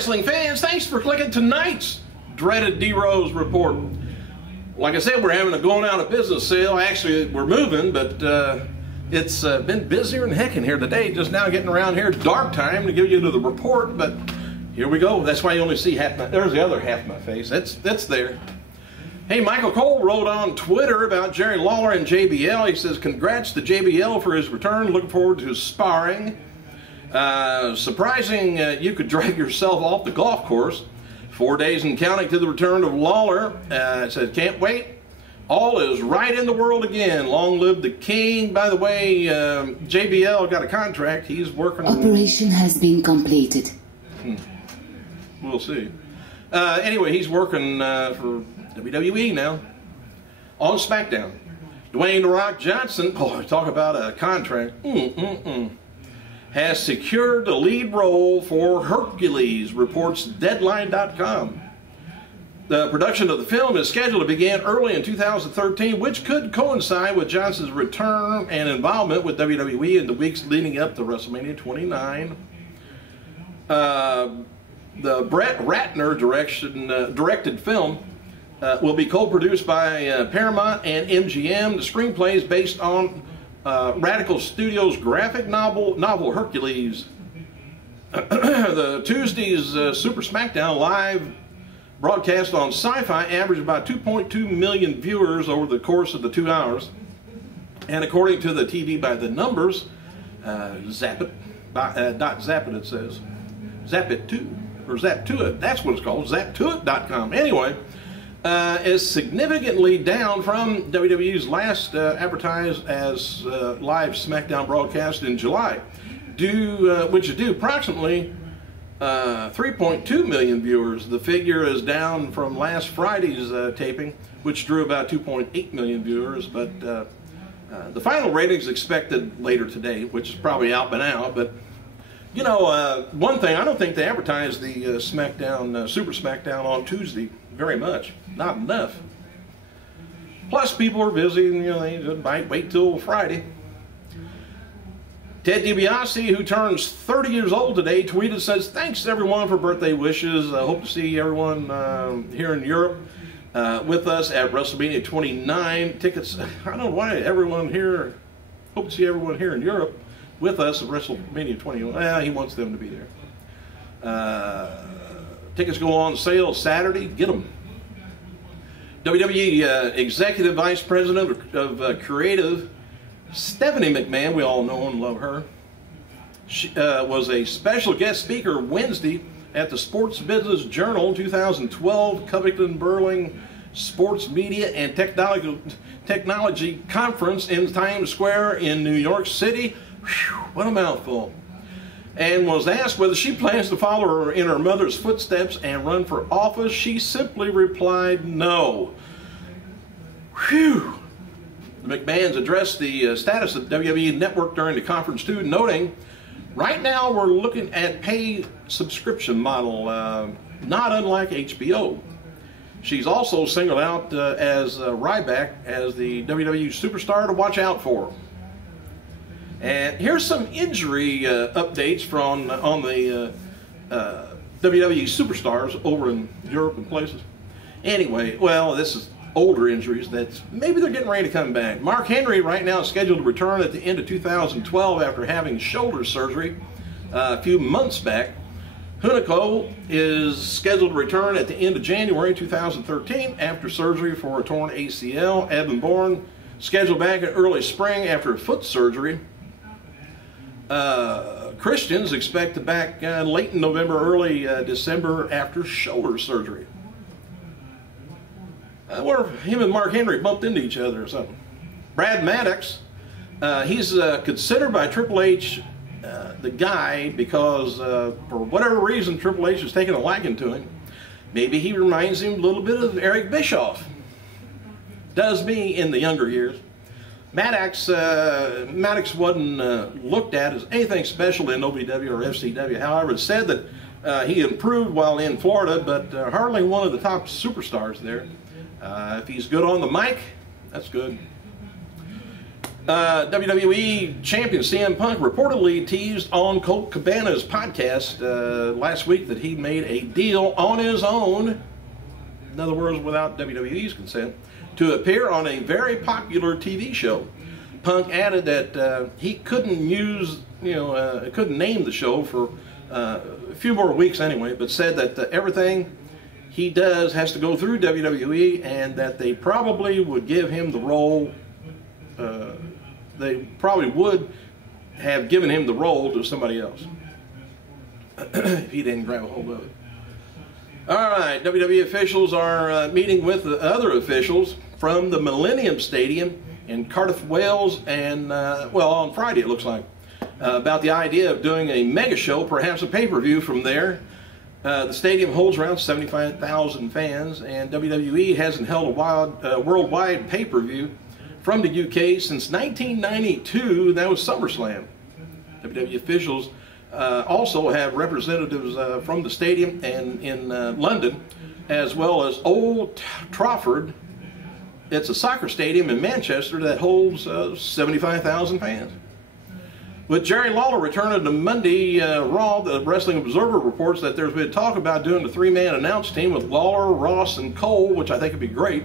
wrestling fans, thanks for clicking tonight's dreaded D-Rose report. Like I said, we're having a going out of business sale. Actually, we're moving, but it's been busier than heck in here today. Just now getting around here, dark time to give you the report, but here we go. That's why you only see half my, there's the other half of my face. That's there. Hey, Michael Cole wrote on Twitter about Jerry Lawler and JBL. He says, congrats to JBL for his return. Looking forward to his sparring. Surprising you could drag yourself off the golf course. 4 days and counting to the return of Lawler. It says, can't wait. All is right in the world again. Long live the king. By the way, JBL got a contract. He's working. Operation has been completed. We'll see. Anyway, he's working for WWE now on SmackDown. Dwayne "The Rock" Johnson, oh, talk about a contract, has secured the lead role for Hercules, reports Deadline.com. The production of the film is scheduled to begin early in 2013, which could coincide with Johnson's return and involvement with WWE in the weeks leading up to WrestleMania 29. The Brett Ratner directed film will be co-produced by Paramount and MGM. The screenplay is based on Radical Studios' graphic novel Hercules. The Tuesday's Super SmackDown live broadcast on Sci-Fi averaged about 2.2 million viewers over the course of the 2 hours. And according to the TV by the Numbers, Zap It it says, Zap It 2, or Zap To It, that's what it's called, ZapToIt.com. Anyway, is significantly down from WWE's last advertised as live SmackDown broadcast in July, which is due approximately 3.2 million viewers. The figure is down from last Friday's taping, which drew about 2.8 million viewers, but the final rating is expected later today, which is probably out by now. But you know, one thing, I don't think they advertised the SmackDown, Super SmackDown on Tuesday very much. Not enough. Plus, people are busy, and you know, they might wait till Friday. Ted DiBiase, who turns 30 years old today, tweeted, says, thanks everyone for birthday wishes. I hope to see everyone here in Europe with us at WrestleMania 29. Tickets, I don't know why everyone here, hope to see everyone here in Europe with us at WrestleMania 21. Well, he wants them to be there. Tickets go on sale Saturday. Get them. WWE Executive Vice President of Creative, Stephanie McMahon, we all know and love her, she was a special guest speaker Wednesday at the Sports Business Journal 2012 Covington Burling Sports Media and Technology Conference in Times Square in New York City. Whew, what a mouthful. And was asked whether she plans to follow her in her mother's footsteps and run for office. She simply replied, no. Whew. The McMahons addressed the status of the WWE Network during the conference too, noting, right now we're looking at pay subscription model, not unlike HBO. She's also singled out as Ryback as the WWE superstar to watch out for. And here's some injury updates from on the WWE superstars over in Europe and places. Anyway, well, this is older injuries that's maybe they're getting ready to come back. Mark Henry right now is scheduled to return at the end of 2012 after having shoulder surgery a few months back. Hunico is scheduled to return at the end of January 2013 after surgery for a torn ACL. Evan Bourne scheduled back in early spring after foot surgery. Christians expect to back late in November, early December after shoulder surgery. I wonder if him and Mark Henry bumped into each other or something. Brad MADDOX, he's considered by Triple H the guy because for whatever reason Triple H has taken a liking to him. Maybe he reminds him a little bit of Eric Bischoff. Does me in the younger years. Maddox wasn't looked at as anything special in OVW or FCW. However, it's said that he improved while in Florida, but hardly one of the top superstars there. If he's good on the mic, that's good. WWE champion CM Punk reportedly teased on Colt Cabana's podcast last week that he made a deal on his own, in other words, without WWE's consent, to appear on a very popular TV show. Punk added that he couldn't couldn't name the show for a few more weeks anyway, but said that everything he does has to go through WWE, and that they probably would give him the role. They probably would have given him the role to somebody else if he didn't grab a hold of it. All right, WWE officials are meeting with the other officials from the Millennium Stadium in Cardiff, Wales, and well, on Friday it looks like, about the idea of doing a mega show, perhaps a pay-per-view from there. The stadium holds around 75,000 fans, and WWE hasn't held a worldwide pay-per-view from the UK since 1992. That was SummerSlam. WWE officials also have representatives from the stadium and in London, as well as Old Trafford. It's a soccer stadium in Manchester that holds 75,000 fans. With Jerry Lawler returning to Monday Raw, the Wrestling Observer reports that there's been talk about doing a three-man announce team with Lawler, Ross, and Cole, which I think would be great.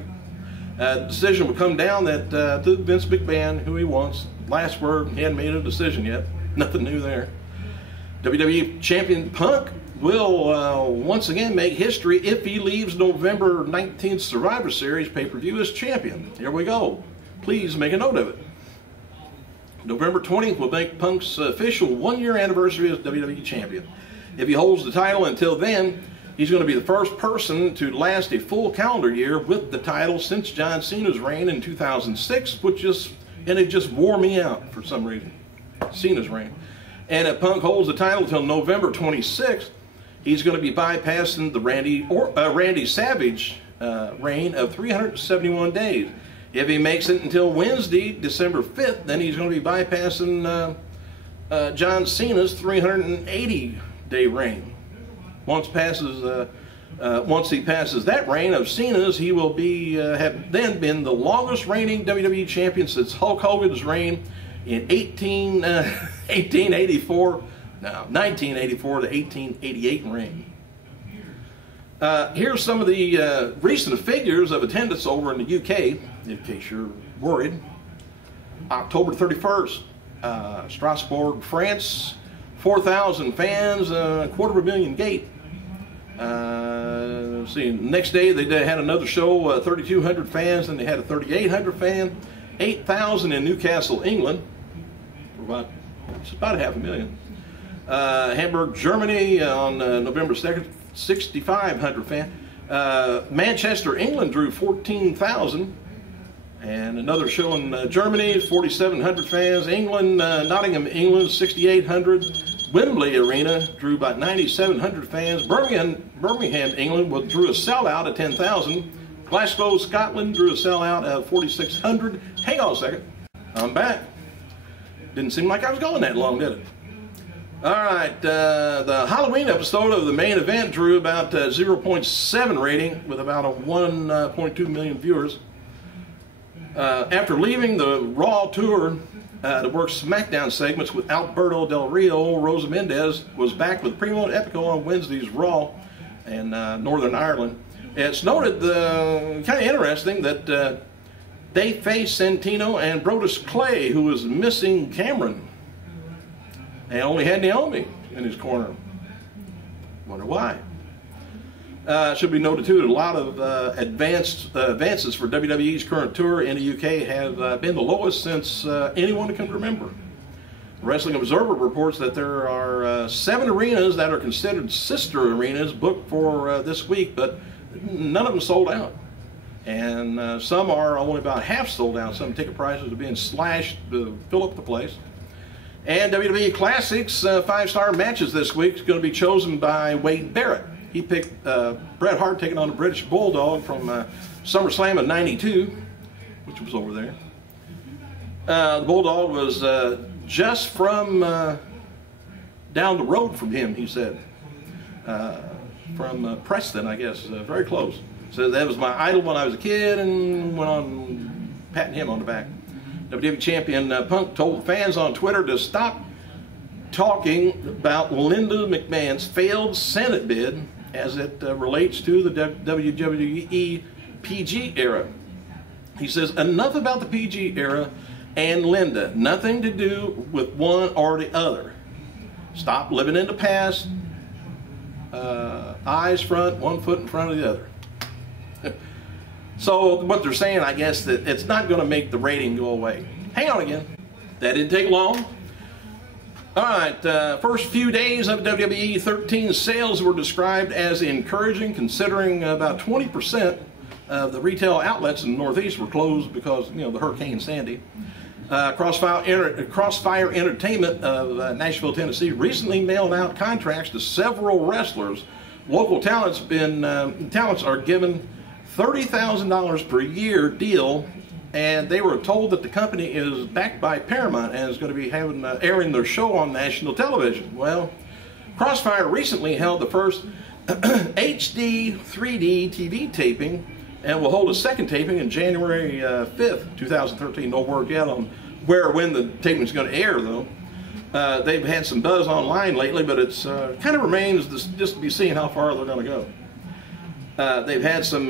The decision would come down to Vince McMahon, who he wants. Last word, he hadn't made a decision yet. Nothing new there. WWE Champion Punk will once again make history if he leaves November 19th Survivor Series pay-per-view as champion. Here we go. Please make a note of it. November 20th will make Punk's official one-year anniversary as WWE Champion. If he holds the title until then, he's going to be the first person to last a full calendar year with the title since John Cena's reign in 2006, and it just wore me out for some reason, Cena's reign. And if Punk holds the title until November 26th, he's going to be bypassing the Randy Savage reign of 371 days. If he makes it until Wednesday, December 5th, then he's going to be bypassing John Cena's 380-day reign. Once he passes that reign of Cena's, he will have then been the longest reigning WWE champion since Hulk Hogan's reign in 1984 to 1888 reign. Here's some of the recent figures of attendance over in the UK, in case you're worried. October 31st, Strasbourg, France, 4,000 fans, a 250,000 gate. See, next day they had another show, 3,200 fans, and they had a 3,800 fan, 8,000 in Newcastle, England. It's about 500,000. Hamburg, Germany on November 2nd, 6,500 fan. Manchester, England drew 14,000. And another show in Germany, 4,700 fans. England, Nottingham, England, 6,800. Wembley Arena drew about 9,700 fans. Birmingham, England drew a sellout of 10,000. Glasgow, Scotland drew a sellout of 4,600. Hang on a second. I'm back. Didn't seem like I was going that long, did it? All right, the Halloween episode of the main event drew about 0.7 rating with about a 1.2 million viewers. After leaving the Raw tour to work SmackDown segments with Alberto Del Rio, Rosa Mendez was back with Primo and Epico on Wednesday's Raw in Northern Ireland. It's noted, kind of interesting, that they faced Santino and Brodus Clay, who was missing Cameron, and only had Naomi in his corner. Wonder why. Should be noted too that a lot of advances for WWE's current tour in the UK have been the lowest since anyone can remember. Wrestling Observer reports that there are 7 arenas that are considered sister arenas booked for this week, but none of them sold out. And some are only about half sold out. Some ticket prices are being slashed to fill up the place. And WWE Classics 5-star matches this week is going to be chosen by Wade Barrett. He picked Bret Hart taking on the British Bulldog from SummerSlam of '92, which was over there. The Bulldog was just from down the road from him, he said. From Preston, I guess, very close. So that was my idol when I was a kid, and went on patting him on the back. WWE Champion Punk told fans on Twitter to stop talking about Linda McMahon's failed Senate bid as it relates to the WWE PG era. He says, enough about the PG era and Linda. Nothing to do with one or the other. Stop living in the past. Eyes front, one foot in front of the other. So what they're saying, I guess, that it's not going to make the rating go away. Hang on again. That didn't take long. All right, first few days of WWE 13 sales were described as encouraging, considering about 20% of the retail outlets in the Northeast were closed because, you know, the Hurricane Sandy. Crossfire Entertainment of Nashville, Tennessee recently mailed out contracts to several wrestlers. Local talents are given $30,000 per year deal, and they were told that the company is backed by Paramount and is going to be airing their show on national television. Well, Crossfire recently held the first HD 3D TV taping and will hold a second taping in January 5th, 2013. No word yet on where or when the taping is going to air, though. They've had some buzz online lately, but it's kind of remains just to be seen how far they're going to go. They've had some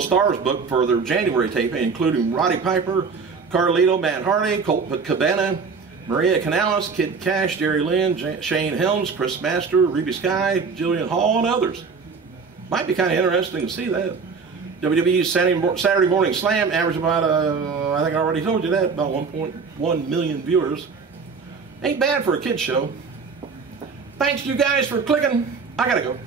stars booked for their January taping, including Roddy Piper, Carlito, Matt Hardy, Colt Cabana, Maria Kanellis, Kid Cash, Jerry Lynn, Shane Helms, Chris Master, Ruby Sky, Jillian Hall, and others. Might be kind of interesting to see that. WWE's Saturday Morning Slam averaged about, I think I already told you that, about 1.1 million viewers. Ain't bad for a kid's show. Thanks you guys for clicking. I gotta go.